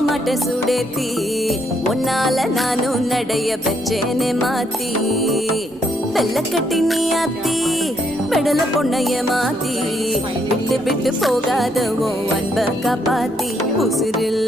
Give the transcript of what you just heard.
மாட்ட சுடேத்தி உன்னால நானும் நடைய பெற்றேனே மாத்தி வெள்ள கட்டி நீ ஆத்தி பெடல பொண்ணைய மாத்தி விட்டு விட்டு போகாத உன் அன்ப காப்பாத்தி உசிரில்